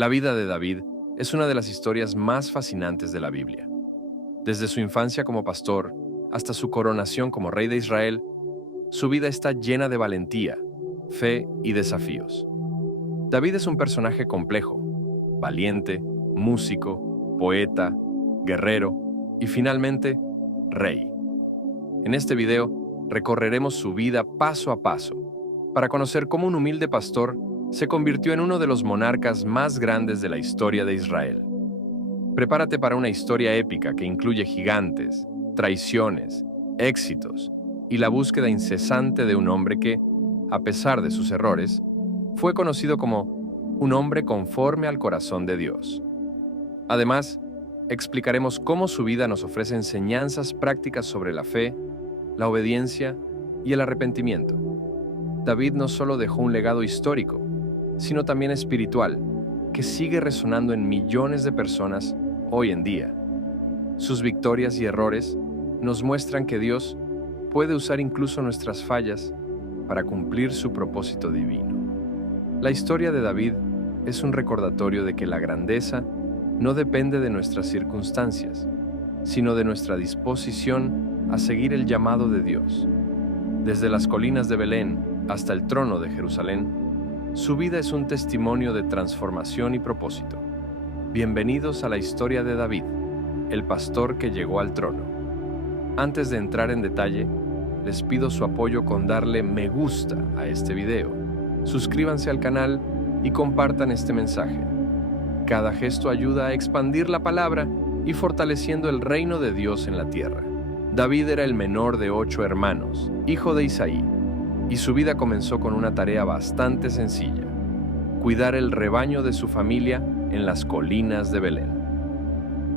La vida de David es una de las historias más fascinantes de la Biblia. Desde su infancia como pastor hasta su coronación como rey de Israel, su vida está llena de valentía, fe y desafíos. David es un personaje complejo, valiente, músico, poeta, guerrero y finalmente, rey. En este video recorreremos su vida paso a paso para conocer cómo un humilde pastor se convirtió en uno de los monarcas más grandes de la historia de Israel. Prepárate para una historia épica que incluye gigantes, traiciones, éxitos y la búsqueda incesante de un hombre que, a pesar de sus errores, fue conocido como un hombre conforme al corazón de Dios. Además, explicaremos cómo su vida nos ofrece enseñanzas prácticas sobre la fe, la obediencia y el arrepentimiento. David no solo dejó un legado histórico, sino también espiritual, que sigue resonando en millones de personas hoy en día. Sus victorias y errores nos muestran que Dios puede usar incluso nuestras fallas para cumplir su propósito divino. La historia de David es un recordatorio de que la grandeza no depende de nuestras circunstancias, sino de nuestra disposición a seguir el llamado de Dios. Desde las colinas de Belén hasta el trono de Jerusalén, su vida es un testimonio de transformación y propósito. Bienvenidos a la historia de David, el pastor que llegó al trono. Antes de entrar en detalle, les pido su apoyo con darle me gusta a este video. Suscríbanse al canal y compartan este mensaje. Cada gesto ayuda a expandir la palabra y fortaleciendo el reino de Dios en la tierra. David era el menor de 8 hermanos, hijo de Isaí, y su vida comenzó con una tarea bastante sencilla: cuidar el rebaño de su familia en las colinas de Belén.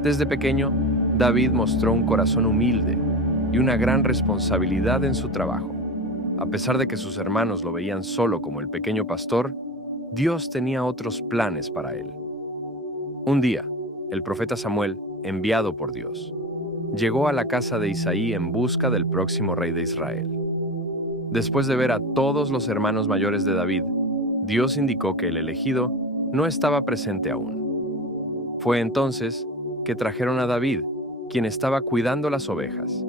Desde pequeño, David mostró un corazón humilde y una gran responsabilidad en su trabajo. A pesar de que sus hermanos lo veían solo como el pequeño pastor, Dios tenía otros planes para él. Un día, el profeta Samuel, enviado por Dios, llegó a la casa de Isaí en busca del próximo rey de Israel. Después de ver a todos los hermanos mayores de David, Dios indicó que el elegido no estaba presente aún. Fue entonces que trajeron a David, quien estaba cuidando las ovejas.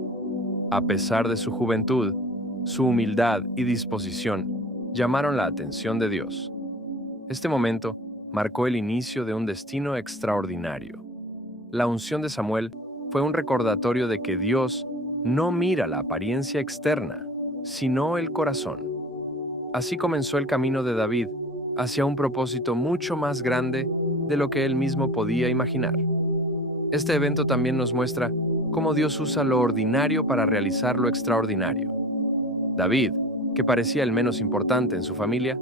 A pesar de su juventud, su humildad y disposición llamaron la atención de Dios. Este momento marcó el inicio de un destino extraordinario. La unción de Samuel fue un recordatorio de que Dios no mira la apariencia externa, sino el corazón. Así comenzó el camino de David hacia un propósito mucho más grande de lo que él mismo podía imaginar. Este evento también nos muestra cómo Dios usa lo ordinario para realizar lo extraordinario. David, que parecía el menos importante en su familia,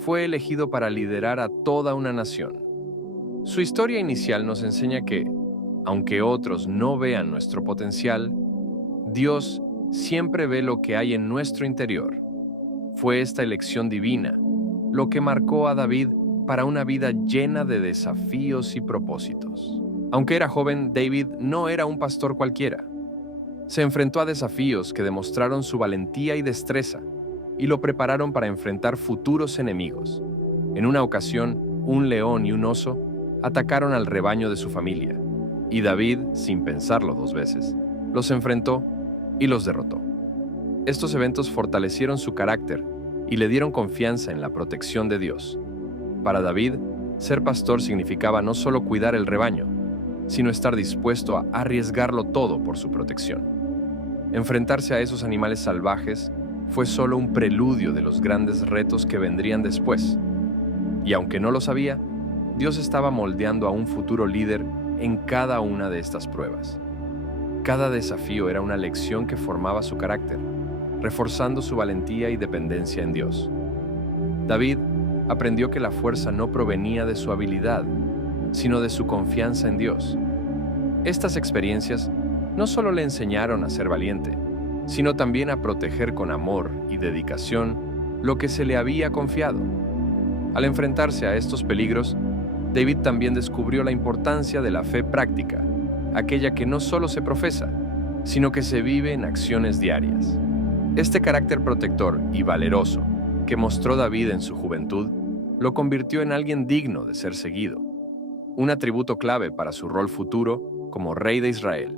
fue elegido para liderar a toda una nación. Su historia inicial nos enseña que, aunque otros no vean nuestro potencial, Dios siempre ve lo que hay en nuestro interior. Fue esta elección divina lo que marcó a David para una vida llena de desafíos y propósitos. Aunque era joven, David no era un pastor cualquiera. Se enfrentó a desafíos que demostraron su valentía y destreza y lo prepararon para enfrentar futuros enemigos. En una ocasión, un león y un oso atacaron al rebaño de su familia, y David, sin pensarlo 2 veces, los enfrentó y los derrotó. Estos eventos fortalecieron su carácter y le dieron confianza en la protección de Dios. Para David, ser pastor significaba no solo cuidar el rebaño, sino estar dispuesto a arriesgarlo todo por su protección. Enfrentarse a esos animales salvajes fue solo un preludio de los grandes retos que vendrían después. Y aunque no lo sabía, Dios estaba moldeando a un futuro líder en cada una de estas pruebas. Cada desafío era una lección que formaba su carácter, reforzando su valentía y dependencia en Dios. David aprendió que la fuerza no provenía de su habilidad, sino de su confianza en Dios. Estas experiencias no solo le enseñaron a ser valiente, sino también a proteger con amor y dedicación lo que se le había confiado. Al enfrentarse a estos peligros, David también descubrió la importancia de la fe práctica, aquella que no solo se profesa, sino que se vive en acciones diarias. Este carácter protector y valeroso que mostró David en su juventud lo convirtió en alguien digno de ser seguido, un atributo clave para su rol futuro como rey de Israel.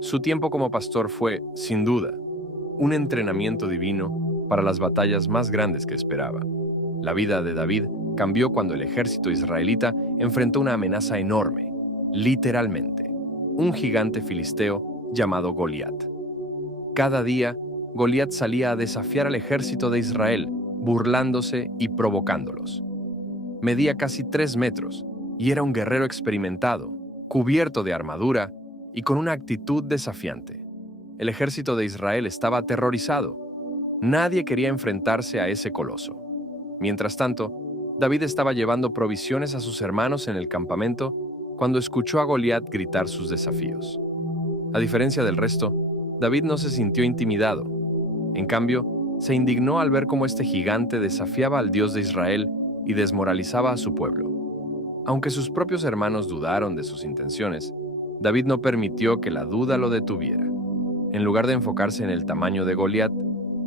Su tiempo como pastor fue, sin duda, un entrenamiento divino para las batallas más grandes que esperaba. La vida de David cambió cuando el ejército israelita enfrentó una amenaza enorme, literalmente, un gigante filisteo llamado Goliat. Cada día, Goliat salía a desafiar al ejército de Israel, burlándose y provocándolos. Medía casi 3 metros y era un guerrero experimentado, cubierto de armadura y con una actitud desafiante. El ejército de Israel estaba aterrorizado. Nadie quería enfrentarse a ese coloso. Mientras tanto, David estaba llevando provisiones a sus hermanos en el campamento cuando escuchó a Goliat gritar sus desafíos. A diferencia del resto, David no se sintió intimidado. En cambio, se indignó al ver cómo este gigante desafiaba al Dios de Israel y desmoralizaba a su pueblo. Aunque sus propios hermanos dudaron de sus intenciones, David no permitió que la duda lo detuviera. En lugar de enfocarse en el tamaño de Goliat,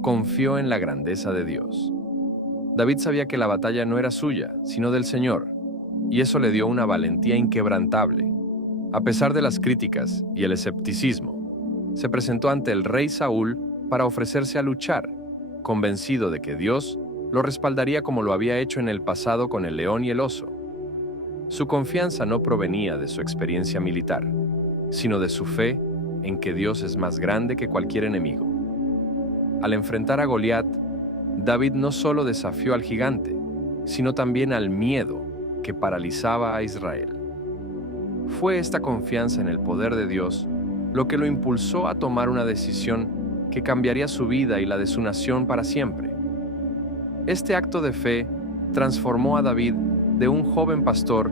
confió en la grandeza de Dios. David sabía que la batalla no era suya, sino del Señor, y eso le dio una valentía inquebrantable. A pesar de las críticas y el escepticismo, se presentó ante el rey Saúl para ofrecerse a luchar, convencido de que Dios lo respaldaría como lo había hecho en el pasado con el león y el oso. Su confianza no provenía de su experiencia militar, sino de su fe en que Dios es más grande que cualquier enemigo. Al enfrentar a Goliat, David no solo desafió al gigante, sino también al miedo que paralizaba a Israel. Fue esta confianza en el poder de Dios lo que lo impulsó a tomar una decisión que cambiaría su vida y la de su nación para siempre. Este acto de fe transformó a David de un joven pastor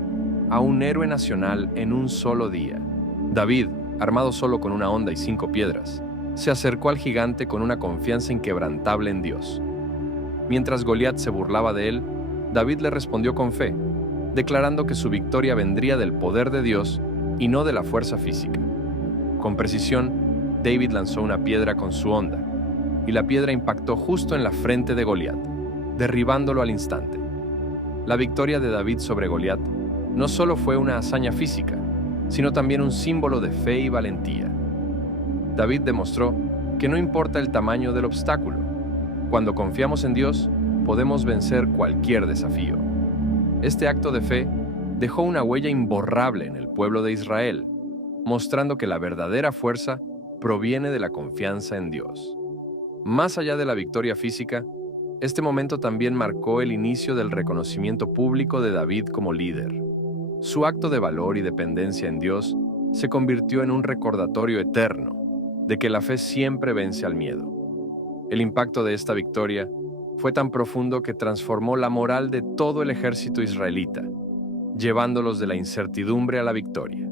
a un héroe nacional en un solo día. David, armado solo con una honda y 5 piedras, se acercó al gigante con una confianza inquebrantable en Dios. Mientras Goliat se burlaba de él, David le respondió con fe, declarando que su victoria vendría del poder de Dios y no de la fuerza física. Con precisión, David lanzó una piedra con su honda, y la piedra impactó justo en la frente de Goliat, derribándolo al instante. La victoria de David sobre Goliat no solo fue una hazaña física, sino también un símbolo de fe y valentía. David demostró que no importa el tamaño del obstáculo, cuando confiamos en Dios, podemos vencer cualquier desafío. Este acto de fe dejó una huella imborrable en el pueblo de Israel, mostrando que la verdadera fuerza proviene de la confianza en Dios. Más allá de la victoria física, este momento también marcó el inicio del reconocimiento público de David como líder. Su acto de valor y dependencia en Dios se convirtió en un recordatorio eterno de que la fe siempre vence al miedo. El impacto de esta victoria fue tan profundo que transformó la moral de todo el ejército israelita, llevándolos de la incertidumbre a la victoria.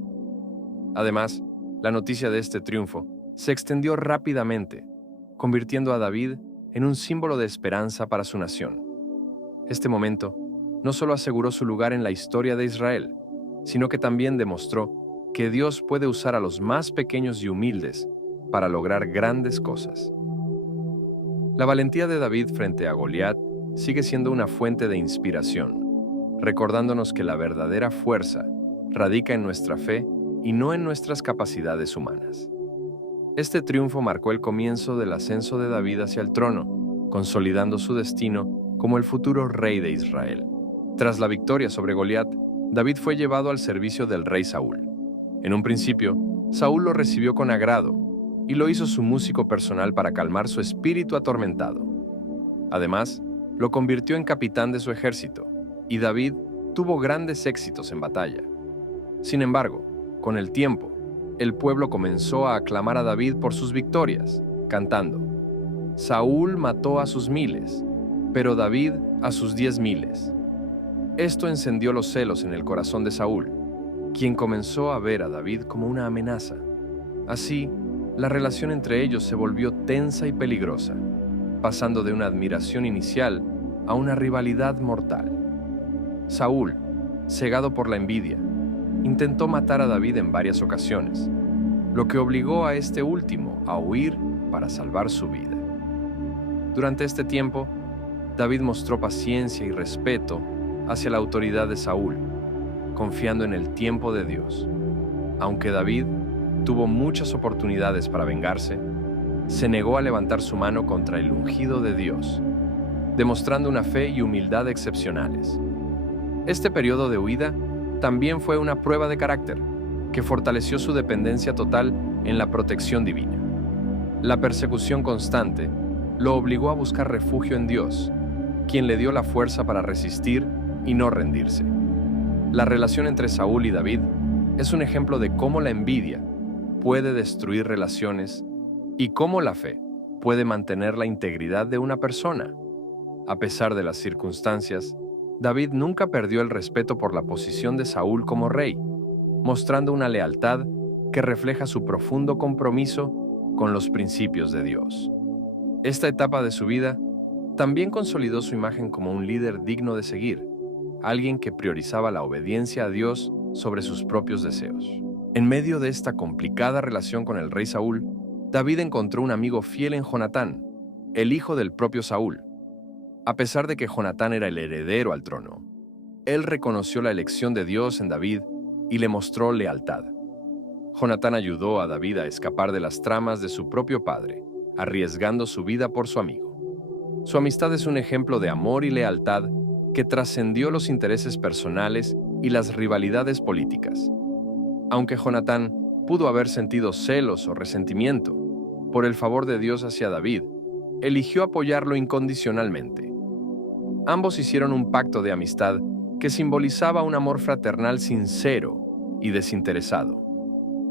Además, la noticia de este triunfo se extendió rápidamente, convirtiendo a David en un símbolo de esperanza para su nación. Este momento no solo aseguró su lugar en la historia de Israel, sino que también demostró que Dios puede usar a los más pequeños y humildes para lograr grandes cosas. La valentía de David frente a Goliat sigue siendo una fuente de inspiración, recordándonos que la verdadera fuerza radica en nuestra fe y no en nuestras capacidades humanas. Este triunfo marcó el comienzo del ascenso de David hacia el trono, consolidando su destino como el futuro rey de Israel. Tras la victoria sobre Goliat, David fue llevado al servicio del rey Saúl. En un principio, Saúl lo recibió con agrado y lo hizo su músico personal para calmar su espíritu atormentado. Además, lo convirtió en capitán de su ejército, y David tuvo grandes éxitos en batalla. Sin embargo, con el tiempo, el pueblo comenzó a aclamar a David por sus victorias, cantando: Saúl mató a sus 1000, pero David a sus 10,000. Esto encendió los celos en el corazón de Saúl, quien comenzó a ver a David como una amenaza. Así, la relación entre ellos se volvió tensa y peligrosa, pasando de una admiración inicial a una rivalidad mortal. Saúl, cegado por la envidia, intentó matar a David en varias ocasiones, lo que obligó a este último a huir para salvar su vida. Durante este tiempo, David mostró paciencia y respeto hacia la autoridad de Saúl, confiando en el tiempo de Dios. Aunque David tuvo muchas oportunidades para vengarse, se negó a levantar su mano contra el ungido de Dios, demostrando una fe y humildad excepcionales. Este periodo de huida también fue una prueba de carácter que fortaleció su dependencia total en la protección divina. La persecución constante lo obligó a buscar refugio en Dios, quien le dio la fuerza para resistir y no rendirse. La relación entre Saúl y David es un ejemplo de cómo la envidia puede destruir relaciones y cómo la fe puede mantener la integridad de una persona. A pesar de las circunstancias, David nunca perdió el respeto por la posición de Saúl como rey, mostrando una lealtad que refleja su profundo compromiso con los principios de Dios. Esta etapa de su vida también consolidó su imagen como un líder digno de seguir, alguien que priorizaba la obediencia a Dios sobre sus propios deseos. En medio de esta complicada relación con el rey Saúl, David encontró un amigo fiel en Jonatán, el hijo del propio Saúl. A pesar de que Jonatán era el heredero al trono, él reconoció la elección de Dios en David y le mostró lealtad. Jonatán ayudó a David a escapar de las tramas de su propio padre, arriesgando su vida por su amigo. Su amistad es un ejemplo de amor y lealtad que trascendió los intereses personales y las rivalidades políticas. Aunque Jonatán pudo haber sentido celos o resentimiento por el favor de Dios hacia David, eligió apoyarlo incondicionalmente. Ambos hicieron un pacto de amistad que simbolizaba un amor fraternal sincero y desinteresado.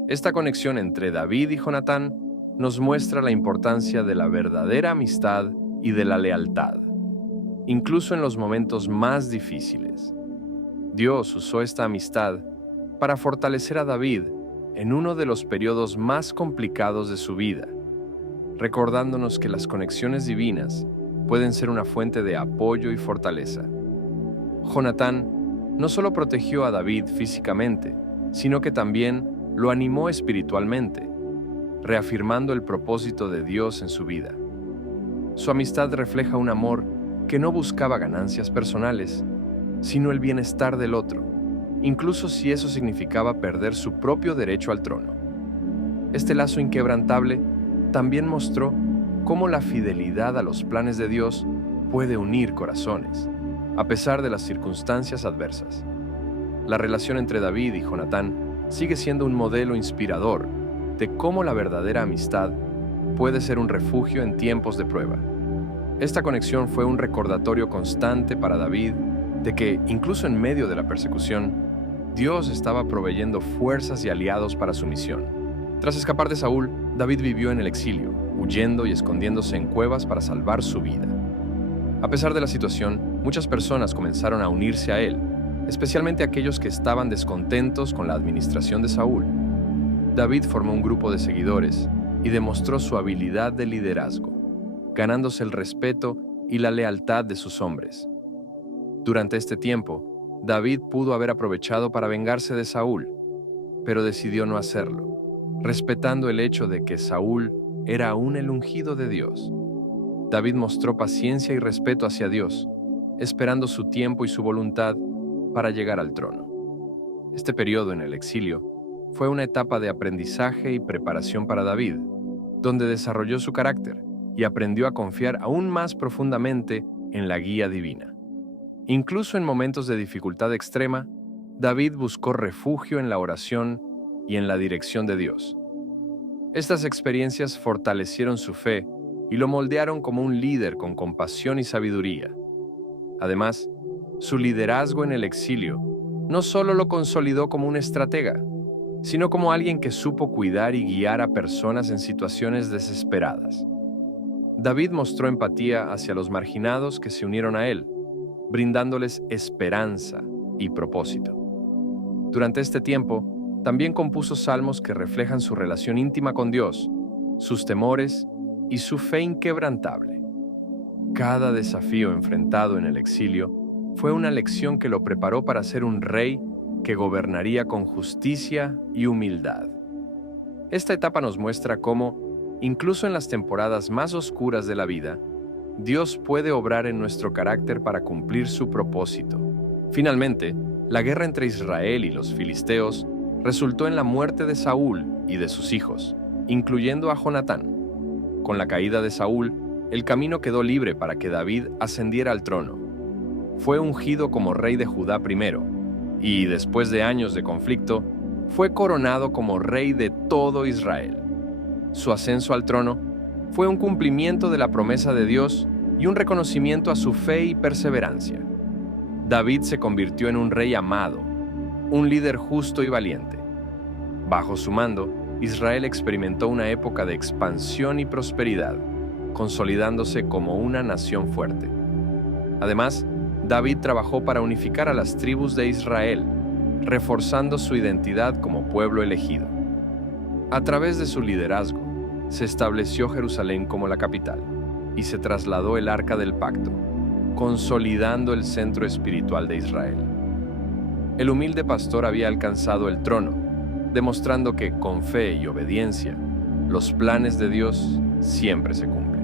Esta conexión entre David y Jonatán nos muestra la importancia de la verdadera amistad y de la lealtad, incluso en los momentos más difíciles. Dios usó esta amistad para fortalecer a David en uno de los periodos más complicados de su vida, recordándonos que las conexiones divinas pueden ser una fuente de apoyo y fortaleza. Jonatán no solo protegió a David físicamente, sino que también lo animó espiritualmente, reafirmando el propósito de Dios en su vida. Su amistad refleja un amor que no buscaba ganancias personales, sino el bienestar del otro, incluso si eso significaba perder su propio derecho al trono. Este lazo inquebrantable también mostró cómo la fidelidad a los planes de Dios puede unir corazones, a pesar de las circunstancias adversas. La relación entre David y Jonatán sigue siendo un modelo inspirador de cómo la verdadera amistad puede ser un refugio en tiempos de prueba. Esta conexión fue un recordatorio constante para David de que, incluso en medio de la persecución, Dios estaba proveyendo fuerzas y aliados para su misión. Tras escapar de Saúl, David vivió en el exilio, huyendo y escondiéndose en cuevas para salvar su vida. A pesar de la situación, muchas personas comenzaron a unirse a él, especialmente aquellos que estaban descontentos con la administración de Saúl. David formó un grupo de seguidores y demostró su habilidad de liderazgo, ganándose el respeto y la lealtad de sus hombres. Durante este tiempo, David pudo haber aprovechado para vengarse de Saúl, pero decidió no hacerlo, respetando el hecho de que Saúl era aún el ungido de Dios. David mostró paciencia y respeto hacia Dios, esperando su tiempo y su voluntad para llegar al trono. Este periodo en el exilio fue una etapa de aprendizaje y preparación para David, donde desarrolló su carácter y aprendió a confiar aún más profundamente en la guía divina. Incluso en momentos de dificultad extrema, David buscó refugio en la oración y en la dirección de Dios. Estas experiencias fortalecieron su fe y lo moldearon como un líder con compasión y sabiduría. Además, su liderazgo en el exilio no solo lo consolidó como un estratega, sino como alguien que supo cuidar y guiar a personas en situaciones desesperadas. David mostró empatía hacia los marginados que se unieron a él, brindándoles esperanza y propósito. Durante este tiempo, también compuso salmos que reflejan su relación íntima con Dios, sus temores y su fe inquebrantable. Cada desafío enfrentado en el exilio fue una lección que lo preparó para ser un rey que gobernaría con justicia y humildad. Esta etapa nos muestra cómo, incluso en las temporadas más oscuras de la vida, Dios puede obrar en nuestro carácter para cumplir su propósito. Finalmente, la guerra entre Israel y los filisteos resultó en la muerte de Saúl y de sus hijos, incluyendo a Jonatán. Con la caída de Saúl, el camino quedó libre para que David ascendiera al trono. Fue ungido como rey de Judá primero, y después de años de conflicto, fue coronado como rey de todo Israel. Su ascenso al trono fue un cumplimiento de la promesa de Dios y un reconocimiento a su fe y perseverancia. David se convirtió en un rey amado, un líder justo y valiente. Bajo su mando, Israel experimentó una época de expansión y prosperidad, consolidándose como una nación fuerte. Además, David trabajó para unificar a las tribus de Israel, reforzando su identidad como pueblo elegido. A través de su liderazgo, se estableció Jerusalén como la capital y se trasladó el Arca del Pacto, consolidando el centro espiritual de Israel. El humilde pastor había alcanzado el trono, demostrando que, con fe y obediencia, los planes de Dios siempre se cumplen.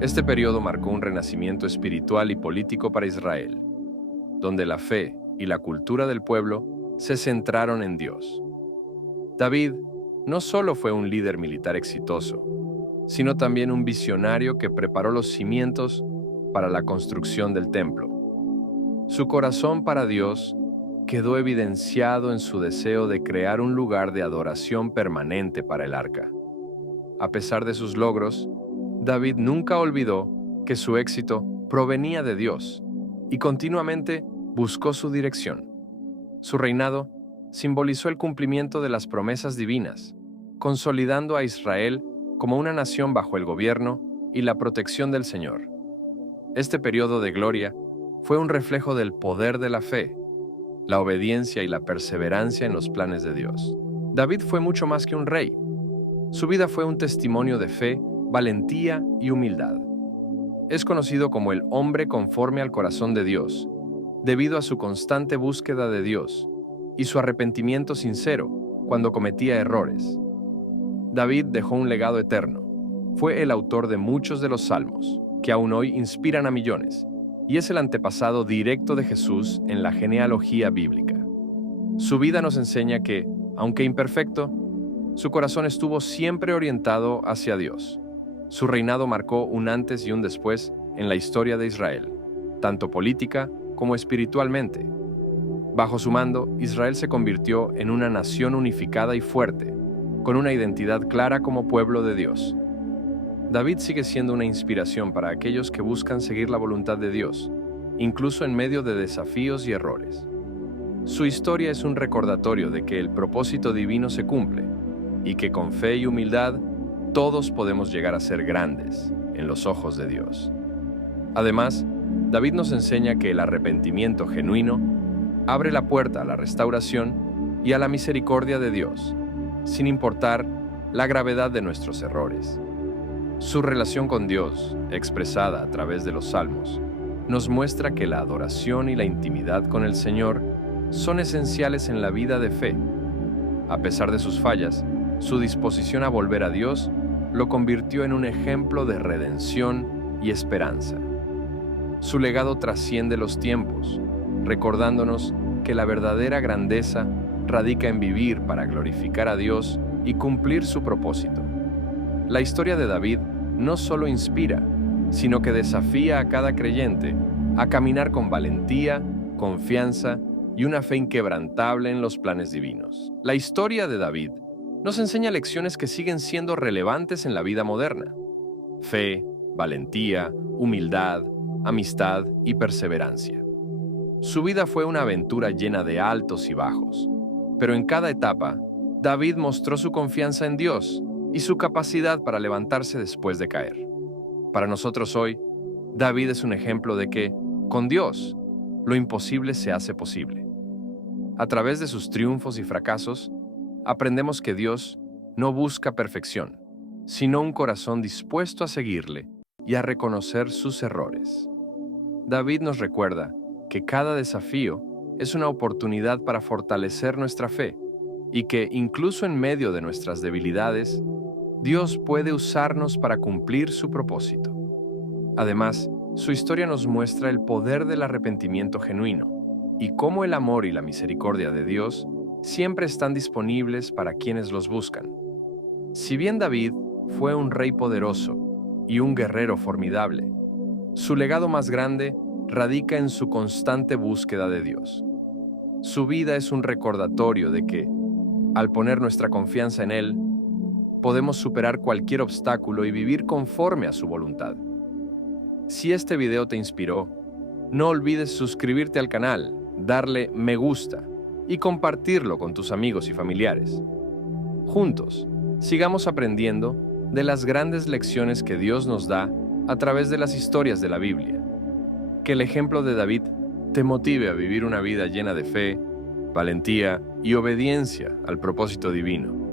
Este periodo marcó un renacimiento espiritual y político para Israel, donde la fe y la cultura del pueblo se centraron en Dios. David no solo fue un líder militar exitoso, sino también un visionario que preparó los cimientos para la construcción del templo. Su corazón para Dios quedó evidenciado en su deseo de crear un lugar de adoración permanente para el arca. A pesar de sus logros, David nunca olvidó que su éxito provenía de Dios y continuamente buscó su dirección. Su reinado simbolizó el cumplimiento de las promesas divinas, consolidando a Israel como una nación bajo el gobierno y la protección del Señor. Este periodo de gloria fue un reflejo del poder de la fe, la obediencia y la perseverancia en los planes de Dios. David fue mucho más que un rey. Su vida fue un testimonio de fe, valentía y humildad. Es conocido como el hombre conforme al corazón de Dios, debido a su constante búsqueda de Dios y su arrepentimiento sincero cuando cometía errores. David dejó un legado eterno. Fue el autor de muchos de los salmos, que aún hoy inspiran a millones, y es el antepasado directo de Jesús en la genealogía bíblica. Su vida nos enseña que, aunque imperfecto, su corazón estuvo siempre orientado hacia Dios. Su reinado marcó un antes y un después en la historia de Israel, tanto política como espiritualmente. Bajo su mando, Israel se convirtió en una nación unificada y fuerte, con una identidad clara como pueblo de Dios. David sigue siendo una inspiración para aquellos que buscan seguir la voluntad de Dios, incluso en medio de desafíos y errores. Su historia es un recordatorio de que el propósito divino se cumple y que con fe y humildad todos podemos llegar a ser grandes en los ojos de Dios. Además, David nos enseña que el arrepentimiento genuino abre la puerta a la restauración y a la misericordia de Dios, sin importar la gravedad de nuestros errores. Su relación con Dios, expresada a través de los salmos, nos muestra que la adoración y la intimidad con el Señor son esenciales en la vida de fe. A pesar de sus fallas, su disposición a volver a Dios lo convirtió en un ejemplo de redención y esperanza. Su legado trasciende los tiempos, recordándonos que la verdadera grandeza radica en vivir para glorificar a Dios y cumplir su propósito. La historia de David no solo inspira, sino que desafía a cada creyente a caminar con valentía, confianza y una fe inquebrantable en los planes divinos. La historia de David nos enseña lecciones que siguen siendo relevantes en la vida moderna: fe, valentía, humildad, amistad y perseverancia. Su vida fue una aventura llena de altos y bajos, pero en cada etapa, David mostró su confianza en Dios y su capacidad para levantarse después de caer. Para nosotros hoy, David es un ejemplo de que, con Dios, lo imposible se hace posible. A través de sus triunfos y fracasos, aprendemos que Dios no busca perfección, sino un corazón dispuesto a seguirle y a reconocer sus errores. David nos recuerda que cada desafío es una oportunidad para fortalecer nuestra fe y que, incluso en medio de nuestras debilidades, Dios puede usarnos para cumplir su propósito. Además, su historia nos muestra el poder del arrepentimiento genuino, y cómo el amor y la misericordia de Dios siempre están disponibles para quienes los buscan. Si bien David fue un rey poderoso y un guerrero formidable, su legado más grande radica en su constante búsqueda de Dios. Su vida es un recordatorio de que, al poner nuestra confianza en Él, podemos superar cualquier obstáculo y vivir conforme a su voluntad. Si este video te inspiró, no olvides suscribirte al canal, darle me gusta y compartirlo con tus amigos y familiares. Juntos, sigamos aprendiendo de las grandes lecciones que Dios nos da a través de las historias de la Biblia. Que el ejemplo de David te motive a vivir una vida llena de fe, valentía y obediencia al propósito divino.